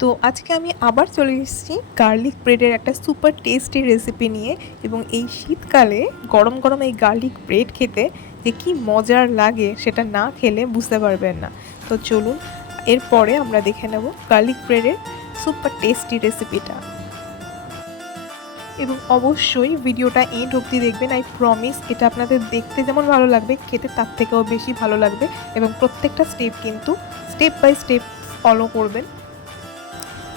তো আজকে আমি আবার চলে এসেছি গার্লিক ব্রেডের একটা সুপার টেস্টি রেসিপি নিয়ে। এবং এই শীতকালে গরম গরম এই গার্লিক ব্রেড খেতে যে কি মজার লাগে সেটা না খেলে বুঝতে পারবেন না। তো চলুন এরপরে আমরা দেখে নেব গার্লিক ব্রেডের সুপার টেস্টি রেসিপিটা। এবং অবশ্যই ভিডিওটা এন্ড অবধি দেখবেন। আই প্রমিস এটা আপনাদের দেখতে যেমন ভালো লাগবে খেতে তার থেকেও বেশি ভালো লাগবে। এবং প্রত্যেকটা স্টেপ কিন্তু স্টেপ বাই স্টেপ ফলো করবেন।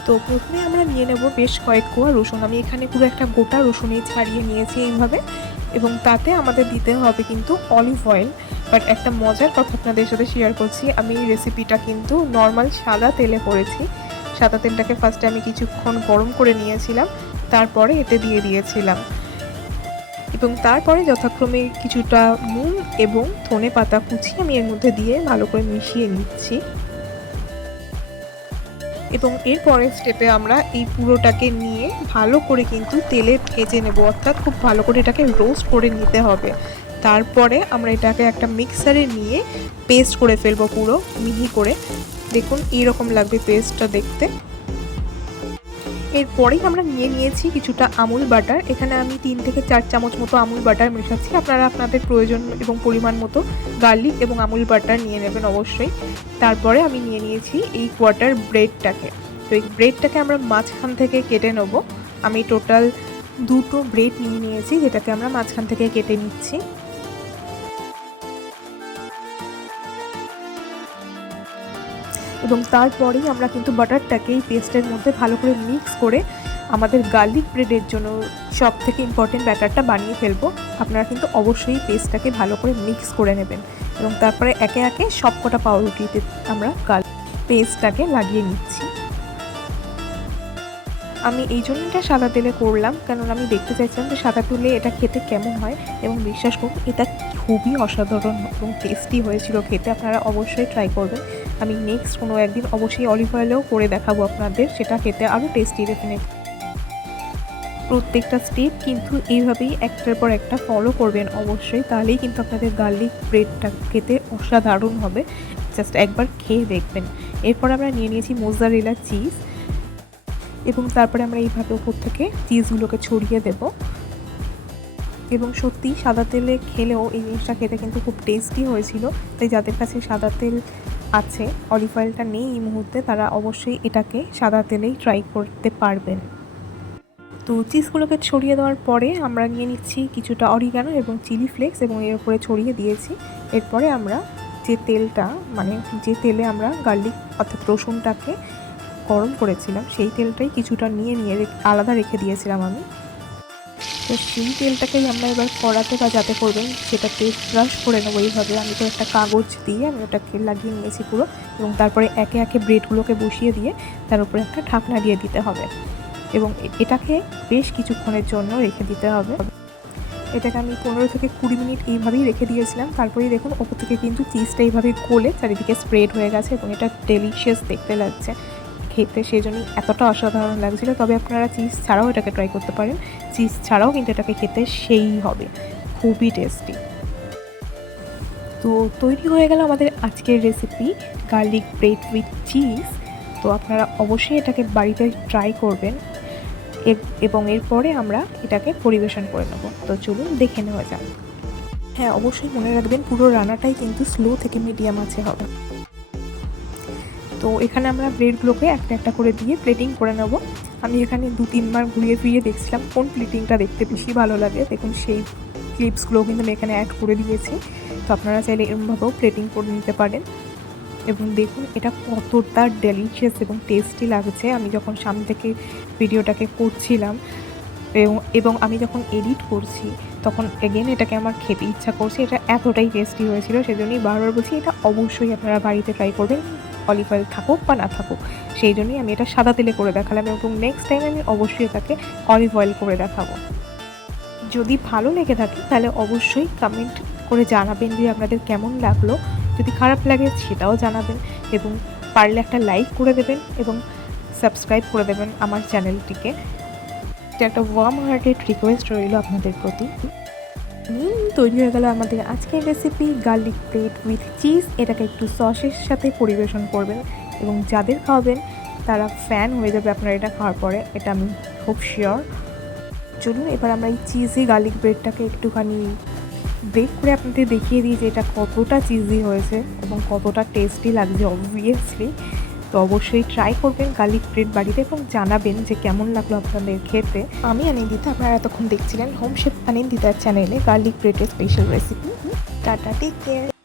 তো প্রথমে আমরা নিয়ে নেব বেশ কয়েক কোয়া রসুন। আমি এখানে পুরো একটা গোটা রসুনই ছাড়িয়ে নিয়েছি এইভাবে। এবং তাতে আমাদের দিতে হবে কিন্তু অলিভ অয়েল। বাট একটা মজার কথা আপনাদের সাথে শেয়ার করছি, আমি এই রেসিপিটা কিন্তু নর্মাল সাদা তেলে করেছি। সাদা তেলটাকে ফার্স্টে আমি কিছুক্ষণ গরম করে নিয়েছিলাম, তারপরে এতে দিয়ে দিয়েছিলাম। এবং তারপরে যথাক্রমে কিছুটা নুন এবং ধনে পাতা কুচি আমি এর মধ্যে দিয়ে ভালো করে মিশিয়ে নিচ্ছি। এবং এর পরের স্টেপে আমরা এই পুরোটাকে নিয়ে ভালো করে কিন্তু তেলে ভেজে নেব, অর্থাৎ খুব ভালো করে এটাকে রোস্ট করে নিতে হবে। তারপরে আমরা এটাকে একটা মিক্সারে নিয়ে পেস্ট করে ফেলবো পুরো মিহি করে। দেখুন এইরকম লাগবে পেস্টটা দেখতে। এরপরেই আমরা নিয়েছি কিছুটা আমুল বাটার। এখানে আমি 3 থেকে 4 চামচ মতো আমুল বাটার মেশাচ্ছি। আপনারা আপনাদের প্রয়োজন এবং পরিমাণ মতো গার্লিক এবং আমুল বাটার নিয়ে নেবেন অবশ্যই। তারপরে আমি নিয়েছি এই কোয়ার্টার ব্রেডটাকে। তো এই ব্রেডটাকে আমরা মাঝখান থেকে কেটে নেব। আমি টোটাল 2টো ব্রেড নিয়েছি, যেটাকে আমরা মাঝখান থেকে কেটে নিচ্ছি। এবং তারপরেই আমরা কিন্তু বাটারটাকে এই পেস্টের মধ্যে ভালো করে মিক্স করে আমাদের গার্লিক ব্রেডের জন্য সব থেকে ইম্পর্টেন্ট ব্যাটারটা বানিয়ে ফেলবো। আপনারা কিন্তু অবশ্যই পেস্টটাকে ভালো করে মিক্স করে নেবেন। এবং তারপরে একে একে সবকটা পাউরুটিতে আমরা পেস্টটাকে লাগিয়ে নিচ্ছি। আমি এই জন্য এটা সাদা তেলে করলাম, কারণ আমি দেখতে চাইছিলাম যে সাদা তেলে এটা খেতে কেমন হয়। এবং বিশ্বাস করুন এটা খুবই অসাধারণ এবং টেস্টি হয়েছিল খেতে। আপনারা অবশ্যই ট্রাই করবেন। আমি নেক্সট কোনো একদিন অবশ্যই অলিভ অয়েলেও করে দেখাবো আপনাদের, সেটা খেতে আরও টেস্টি ডেফিনেট। প্রত্যেকটা স্টেপ কিন্তু এইভাবেই একটার পর একটা ফলো করবেন অবশ্যই, তাহলেই কিন্তু আপনাদের গার্লিক ব্রেডটা খেতে অসাধারণ হবে। জাস্ট একবার খেয়ে দেখবেন। এরপর আমরা নিয়েছি মোজারেলা চিজ। এবং তারপরে আমরা এইভাবে উপর থেকে চিজগুলোকে ছড়িয়ে দেব। এবং সত্যি সাদা তেলে খেলেও এই জিনিসটা খেতে কিন্তু খুব টেস্টি হয়েছিল। তাই যাদের কাছে সাদা তেল আছে, অলিভ অয়েলটা নেই এই মুহূর্তে, তারা অবশ্যই এটাকে সাদা তেলেই ট্রাই করতে পারবেন। তো চিজগুলোকে ছড়িয়ে দেওয়ার পরে আমরা নিয়ে নিচ্ছি কিছুটা অরিগানো এবং চিলি ফ্লেক্স এবং এর উপরে ছড়িয়ে দিয়েছি। এরপরে আমরা যে তেলটা যে তেলে আমরা গার্লিক অর্থাৎ রসুনটাকে গরম করেছিলাম সেই তেলটাই কিছুটা নিয়ে আলাদা রেখে দিয়েছিলাম আমি। তো সেই তেলটাকেই আমরা এবার কড়াতে বা যাতে করবেন সেটাতে ব্রাশ করে নেবো এইভাবে। আমি তো একটা কাগজ দিয়ে আমি ওটাকে লাগিয়ে নিয়েছি পুরো। এবং তারপরে একে একে ব্রেডগুলোকে বসিয়ে দিয়ে তার উপরে একটা ঢাকনা দিয়ে দিতে হবে। এবং এটাকে বেশ কিছুক্ষণের জন্য রেখে দিতে হবে। এটাকে আমি 15 থেকে 20 মিনিট এইভাবেই রেখে দিয়েছিলাম। তারপরেই দেখুন ওপর থেকে কিন্তু চিজটা এইভাবে গলে চারিদিকে স্প্রেড হয়ে গেছে এবং এটা ডেলিশিয়াস দেখতে লাগছে খেতে, সেই জন্যই এতটা অসাধারণ লাগছিলো। তবে আপনারা চিজ ছাড়াও এটাকে ট্রাই করতে পারেন। চিজ ছাড়াও কিন্তু এটাকে খেতে সেই হবে, খুবই টেস্টি। তো তৈরি হয়ে গেল আমাদের আজকের recipe garlic bread with cheese. তো আপনারা অবশ্যই এটাকে বাড়িতে ট্রাই করবেন। এবং এরপরে আমরা এটাকে পরিবেশন করে নেব। তো চলুন দেখে নেওয়া যাক। হ্যাঁ, অবশ্যই মনে রাখবেন পুরো রান্নাটাই কিন্তু স্লো থেকে মিডিয়াম আছে হবে। তো এখানে আমরা ব্রেডগুলোকে একটা একটা করে দিয়ে প্লেটিং করে নেব। আমি এখানে 2-3 বার ঘুরিয়ে ফিরিয়ে দেখছিলাম কোন প্লেটিংটা দেখতে বেশি ভালো লাগে। দেখুন সেই ক্লিপসগুলোও কিন্তু আমি এখানে অ্যাড করে দিয়েছি। তো আপনারা চাইলে এরকমভাবেও প্লেটিং করে নিতে পারেন। এবং দেখুন এটা কতটা ডেলিশিয়াস এবং টেস্টি লাগছে। আমি যখন সামনে থেকে ভিডিওটাকে করছিলাম এবং আমি যখন এডিট করছি তখন এগেন এটাকে আমার খেতে ইচ্ছা করছে। এটা এতটাই টেস্টি হয়েছিল, সেজন্যই বারবার বলছি এটা অবশ্যই আপনারা বাড়িতে ট্রাই করবেন, অলিভ অয়েল থাকুক বা না থাকুক। সেই জন্যই আমি এটা সাদা তেলে করে দেখালাম এবং নেক্সট টাইম আমি অবশ্যই এটাকে অলিভ অয়েল করে দেখাবো। যদি ভালো লেগে থাকে তাহলে অবশ্যই কমেন্ট করে জানাবেন যে আপনাদের কেমন লাগলো। যদি খারাপ লাগে সেটাও জানাবেন এবং পারলে একটা লাইক করে দেবেন এবং সাবস্ক্রাইব করে দেবেন আমার চ্যানেলটিকে। এটা একটা ওয়ার্ম হার্টেড রিকোয়েস্ট রইল আপনাদের প্রতি। তৈরি হয়ে গেল আমাদের আজকের recipe garlic bread with cheese. এটাকে একটু সসের সাথে পরিবেশন করবেন এবং যাদের খাওয়াবেন তারা ফ্যান হয়ে যাবে আপনারা এটা খাওয়ার পরে, এটা আমি খুব শিওর। চলুন এবার আমরা এই চিজি গার্লিক ব্রেডটাকে একটুখানি ব্রেক করে আপনাদের দেখিয়ে দিই যে এটা কতটা চিজি হয়েছে এবং কতটা টেস্টি লাগছে অবভিয়াসলি। তো অবশ্যই ট্রাই করবেন গার্লিক ব্রেড বাড়িতে এবং জানাবেন যে কেমন লাগলো আপনাদের খেতে। আমি আনন্দিতা, আপনারা এতক্ষণ দেখছিলেন হোম শেফ আনন্দিতার চ্যানেলে গার্লিক ব্রেডের special recipe. Tata, take care.